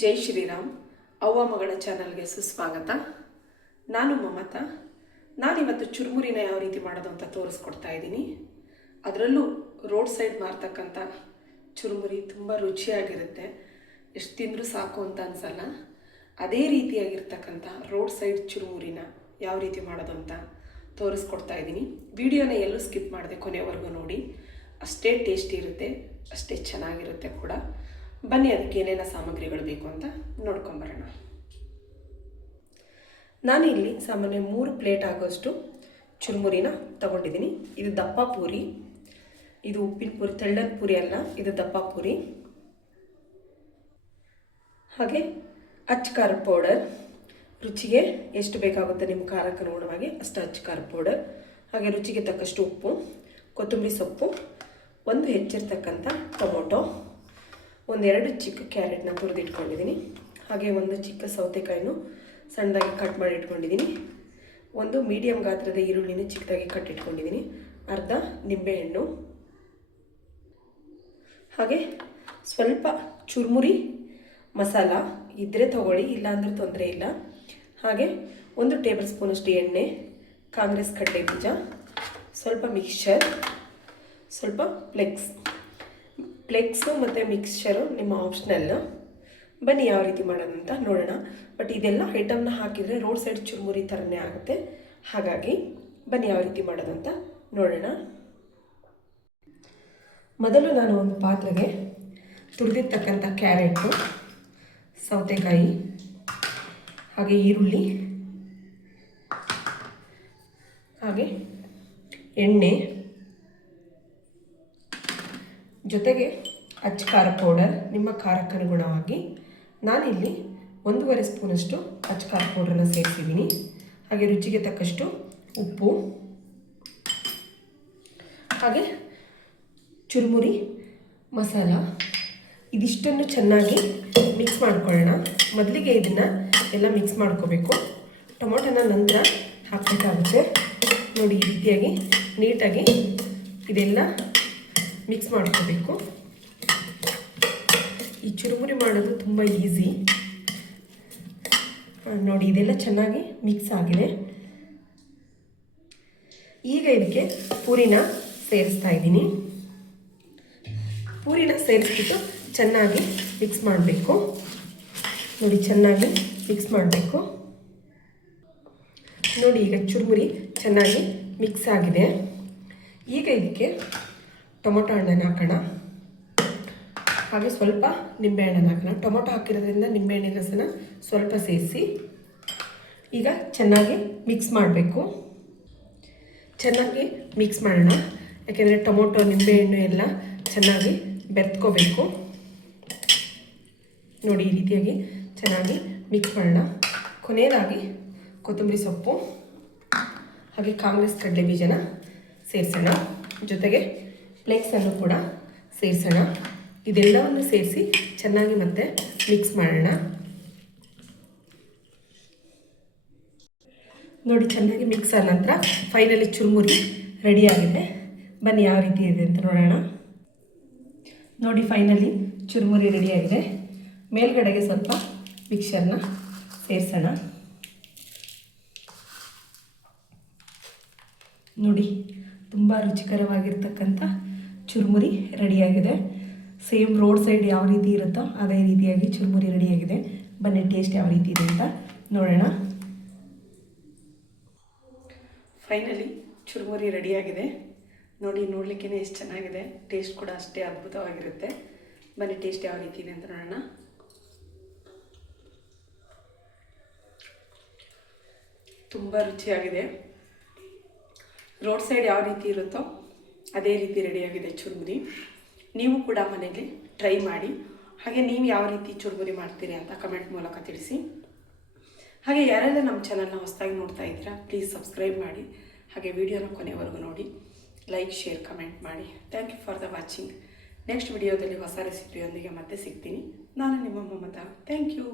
ಜೈ ಶ್ರೀರಾಮ್. ಅವ್ವ ಮಗಳ ಚಾನಲ್ಗೆ ಸುಸ್ವಾಗತ. ನಾನು ಮಮತಾ. ನಾನಿವತ್ತು ಚುರುಮುರಿನ ಯಾವ ರೀತಿ ಮಾಡೋದು ಅಂತ ತೋರಿಸ್ಕೊಡ್ತಾ ಇದ್ದೀನಿ. ಅದರಲ್ಲೂ ರೋಡ್ ಸೈಡ್ ಮಾರ್ತಕ್ಕಂಥ ಚುರುಮುರಿ ತುಂಬ ರುಚಿಯಾಗಿರುತ್ತೆ. ಎಷ್ಟು ತಿಂದರೂ ಸಾಕು ಅಂತ ಅನಿಸಲ್ಲ. ಅದೇ ರೀತಿಯಾಗಿರ್ತಕ್ಕಂಥ ರೋಡ್ ಸೈಡ್ ಚುರುಮುರಿನ ಯಾವ ರೀತಿ ಮಾಡೋದು ಅಂತ ತೋರಿಸ್ಕೊಡ್ತಾ ಇದ್ದೀನಿ. ವಿಡಿಯೋನ ಎಲ್ಲೂ ಸ್ಕಿಪ್ ಮಾಡದೆ ಕೊನೆವರೆಗೂ ನೋಡಿ. ಅಷ್ಟೇ ಟೇಸ್ಟಿ ಇರುತ್ತೆ, ಅಷ್ಟೇ ಚೆನ್ನಾಗಿರುತ್ತೆ ಕೂಡ. ಬನ್ನಿ ಅದಕ್ಕೆ ಏನೇನು ಸಾಮಗ್ರಿಗಳು ಬೇಕು ಅಂತ ನೋಡ್ಕೊಂಬರೋಣ. ನಾನಿಲ್ಲಿ ಸಾಮಾನ್ಯ 3 ಪ್ಲೇಟ್ ಆಗೋಷ್ಟು ಚುರುಮುರಿನ ತಗೊಂಡಿದ್ದೀನಿ. ಇದು ದಪ್ಪ ಪೂರಿ, ಇದು ಉಪ್ಪಿನ ಪೂರಿ, ತೆಳ್ಳನ ಪೂರಿ ಅಲ್ಲ, ಇದು ದಪ್ಪ ಪೂರಿ. ಹಾಗೆ ಅಚ್ಚ ಖಾರದ ಪೌಡರ್, ರುಚಿಗೆ ಎಷ್ಟು ಬೇಕಾಗುತ್ತೆ ನಿಮ್ಮ ಖಾರಕ್ಕೆ ಅನುಗುಣವಾಗಿ ಅಷ್ಟು ಅಚ್ಚ ಖಾರದ ಪೌಡರ್. ಹಾಗೆ ರುಚಿಗೆ ತಕ್ಕಷ್ಟು ಉಪ್ಪು, ಕೊತ್ತಂಬರಿ ಸೊಪ್ಪು, ಒಂದು ಹೆಚ್ಚಿರ್ತಕ್ಕಂಥ ಟೊಮೊಟೊ, 1-2 ಚಿಕ್ಕ ಕ್ಯಾರೆಟ್ನ ತುರಿದಿಟ್ಕೊಂಡಿದ್ದೀನಿ. ಹಾಗೆ ಒಂದು ಚಿಕ್ಕ ಸೌತೆಕಾಯಿನೂ ಸಣ್ಣದಾಗಿ ಕಟ್ ಮಾಡಿ ಇಟ್ಕೊಂಡಿದ್ದೀನಿ. ಒಂದು ಮೀಡಿಯಮ್ ಗಾತ್ರದ ಈರುಳ್ಳಿನ ಚಿಕ್ಕದಾಗಿ ಕಟ್ಟಿಟ್ಕೊಂಡಿದ್ದೀನಿ. ಅರ್ಧ ನಿಂಬೆಹಣ್ಣು, ಹಾಗೆ ಸ್ವಲ್ಪ ಚುರುಮುರಿ ಮಸಾಲ ಇದ್ದರೆ ತಗೊಳ್ಳಿ, ಇಲ್ಲಾಂದರೆ ತೊಂದರೆ ಇಲ್ಲ. ಹಾಗೆ 1 ಟೇಬಲ್ ಸ್ಪೂನಷ್ಟು ಎಣ್ಣೆ, ಕಾಂಗ್ರೆಸ್ ಕಡಲೆ ಬೀಜ, ಸ್ವಲ್ಪ ಮಿಕ್ಸ್ಚರ್, ಸ್ವಲ್ಪ ಫ್ಲೆಕ್ಸು ಮತ್ತು ಮಿಕ್ಸ್ಚರು ನಿಮ್ಮ ಆಪ್ಷನಲ್. ಬನ್ನಿ ಯಾವ ರೀತಿ ಮಾಡೋದಂತ ನೋಡೋಣ. ಬಟ್ ಇದೆಲ್ಲ ಐಟಮ್ನ ಹಾಕಿದರೆ ರೋಡ್ ಸೈಡ್ ಚುರುಮುರಿ ಥರನೇ ಆಗುತ್ತೆ. ಹಾಗಾಗಿ ಬನ್ನಿ ಯಾವ ರೀತಿ ಮಾಡೋದಂತ ನೋಡೋಣ. ಮೊದಲು ನಾನು ಒಂದು ಪಾತ್ರೆಗೆ ತುರಿದಿರ್ತಕ್ಕಂಥ ಕ್ಯಾರೆಟು, ಸೌತೆಕಾಯಿ, ಹಾಗೆ ಈರುಳ್ಳಿ, ಹಾಗೆ ಎಣ್ಣೆ, ಜೊತೆಗೆ ಅಚ್ಚ ಖಾರ ಪೌಡರ್ ನಿಮ್ಮ ಖಾರಕ್ಕೆ ಅನುಗುಣವಾಗಿ ನಾನಿಲ್ಲಿ 1.5 ಸ್ಪೂನಷ್ಟು ಅಚ್ಚ ಖಾರ ಪೌಡ್ರನ್ನ ಸೇರಿಸಿದ್ದೀನಿ. ಹಾಗೆ ರುಚಿಗೆ ತಕ್ಕಷ್ಟು ಉಪ್ಪು, ಹಾಗೆ ಚುರುಮುರಿ ಮಸಾಲ. ಇದಿಷ್ಟನ್ನು ಚೆನ್ನಾಗಿ ಮಿಕ್ಸ್ ಮಾಡ್ಕೊಳ್ಳೋಣ. ಮೊದಲಿಗೆ ಇದನ್ನು ಎಲ್ಲ ಮಿಕ್ಸ್ ಮಾಡ್ಕೋಬೇಕು. ಟೊಮೊಟೊನ ನಂತರ ಹಾಕಬೇಕಾಗುತ್ತೆ. ನೋಡಿ, ಈ ರೀತಿಯಾಗಿ ನೀಟಾಗಿ ಇದೆಲ್ಲ ಮಿಕ್ಸ್ ಮಾಡ್ಕೋಬೇಕು. ಈ ಚುರುಮುರಿ ಮಾಡೋದು ತುಂಬ ಈಸಿ. ನೋಡಿ, ಇದೆಲ್ಲ ಚೆನ್ನಾಗಿ ಮಿಕ್ಸ್ ಆಗಿದೆ. ಈಗ ಇದಕ್ಕೆ ಪೂರಿನ ಸೇರಿಸ್ತಾ ಇದ್ದೀನಿ. ಪೂರಿನ ಸೇರಿಸ್ಬಿಟ್ಟು ಚೆನ್ನಾಗಿ ಮಿಕ್ಸ್ ಮಾಡಬೇಕು. ನೋಡಿ, ಚೆನ್ನಾಗಿ ಮಿಕ್ಸ್ ಮಾಡಬೇಕು. ನೋಡಿ, ಈಗ ಚುರುಮುರಿ ಚೆನ್ನಾಗಿ ಮಿಕ್ಸ್ ಆಗಿದೆ. ಈಗ ಇದಕ್ಕೆ ಟೊಮೊಟೊ ಹಣ್ಣನ್ನು ಹಾಕೋಣ. ಹಾಗೆ ಸ್ವಲ್ಪ ನಿಂಬೆಹಣ್ಣನ್ನು ಹಾಕೋಣ. ಟೊಮೊಟೊ ಹಾಕಿರೋದ್ರಿಂದ ನಿಂಬೆಹಣ್ಣಿನ ರಸನ ಸ್ವಲ್ಪ ಸೇರಿಸಿ ಈಗ ಚೆನ್ನಾಗಿ ಮಿಕ್ಸ್ ಮಾಡಬೇಕು. ಚೆನ್ನಾಗಿ ಮಿಕ್ಸ್ ಮಾಡೋಣ, ಯಾಕೆಂದರೆ ಟೊಮೊಟೊ ನಿಂಬೆಹಣ್ಣು ಎಲ್ಲ ಚೆನ್ನಾಗಿ ಬೆರೆತ್ಕೋಬೇಕು. ನೋಡಿ, ಈ ರೀತಿಯಾಗಿ ಚೆನ್ನಾಗಿ ಮಿಕ್ಸ್ ಮಾಡೋಣ. ಕೊನೆಯದಾಗಿ ಕೊತ್ತಂಬರಿ ಸೊಪ್ಪು, ಹಾಗೆ ಕಾಂಗ್ರೆಸ್ ಕಡಲೆ ಬೀಜನ ಸೇರಿಸೋಣ. ಜೊತೆಗೆ ಫ್ಲೇಕ್ಸನ್ನು ಕೂಡ ಸೇರಿಸೋಣ. ಇದೆಲ್ಲವನ್ನು ಸೇರಿಸಿ ಚೆನ್ನಾಗಿ ಮತ್ತೆ ಮಿಕ್ಸ್ ಮಾಡೋಣ. ನೋಡಿ, ಚೆನ್ನಾಗಿ ಮಿಕ್ಸ್ ಆದ ನಂತರ ಫೈನಲಿ ಚುರುಮುರಿ ರೆಡಿಯಾಗಿದೆ. ಬನ್ನಿ ಯಾವ ರೀತಿ ಇದೆ ಅಂತ ನೋಡೋಣ. ನೋಡಿ, ಫೈನಲಿ ಚುರುಮುರಿ ರೆಡಿಯಾಗಿದೆ. ಮೇಲ್ಗಡೆಗೆ ಸ್ವಲ್ಪ ಮಿಕ್ಸರ್ನ ಸೇರಿಸೋಣ. ನೋಡಿ, ತುಂಬ ರುಚಿಕರವಾಗಿರ್ತಕ್ಕಂಥ ಚುರುಮುರಿ ರೆಡಿಯಾಗಿದೆ. ಸೇಮ್ ರೋಡ್ ಸೈಡ್ ಯಾವ ರೀತಿ ಇರುತ್ತೋ ಅದೇ ರೀತಿಯಾಗಿ ಚುರುಮುರಿ ರೆಡಿಯಾಗಿದೆ. ಬನ್ನಿ ಟೇಸ್ಟ್ ಯಾವ ರೀತಿ ಇದೆ ಅಂತ ನೋಡೋಣ. ಫೈನಲಿ ಚುರುಮುರಿ ರೆಡಿಯಾಗಿದೆ. ನೋಡಿ, ನೋಡಲಿಕ್ಕೇ ಎಷ್ಟು ಚೆನ್ನಾಗಿದೆ. ಟೇಸ್ಟ್ ಕೂಡ ಅಷ್ಟೇ ಅದ್ಭುತವಾಗಿರುತ್ತೆ. ಬನ್ನಿ ಟೇಸ್ಟ್ ಯಾವ ರೀತಿ ಇದೆ ಅಂತ ನೋಡೋಣ. ತುಂಬ ರುಚಿಯಾಗಿದೆ. ರೋಡ್ ಸೈಡ್ ಯಾವ ರೀತಿ ಇರುತ್ತೋ ಅದೇ ರೀತಿ ರೆಡಿಯಾಗಿದೆ ಚುರುಮುರಿ. ನೀವು ಕೂಡ ಮನೆಯಲ್ಲಿ ಟ್ರೈ ಮಾಡಿ. ಹಾಗೆ ನೀವು ಯಾವ ರೀತಿ ಚುರುಮುರಿ ಮಾಡ್ತೀರಿ ಅಂತ ಕಮೆಂಟ್ ಮೂಲಕ ತಿಳಿಸಿ. ಹಾಗೆ ಯಾರೆಲ್ಲ ನಮ್ಮ ಚಾನಲ್ನ ಹೊಸದಾಗಿ ನೋಡ್ತಾ ಇದ್ದೀರಾ, ಪ್ಲೀಸ್ ಸಬ್ಸ್ಕ್ರೈಬ್ ಮಾಡಿ. ಹಾಗೆ ವಿಡಿಯೋನ ಕೊನೆವರೆಗೂ ನೋಡಿ, ಲೈಕ್, ಶೇರ್, ಕಮೆಂಟ್ ಮಾಡಿ. Thank you for the watching. Next ವಿಡಿಯೋದಲ್ಲಿ ಹೊಸ ರೆಸಿಪಿಯೊಂದಿಗೆ ಮತ್ತೆ ಸಿಗ್ತೀನಿ. ನಾನು ನಿಮ್ಮ ಮಮತಾ. Thank you.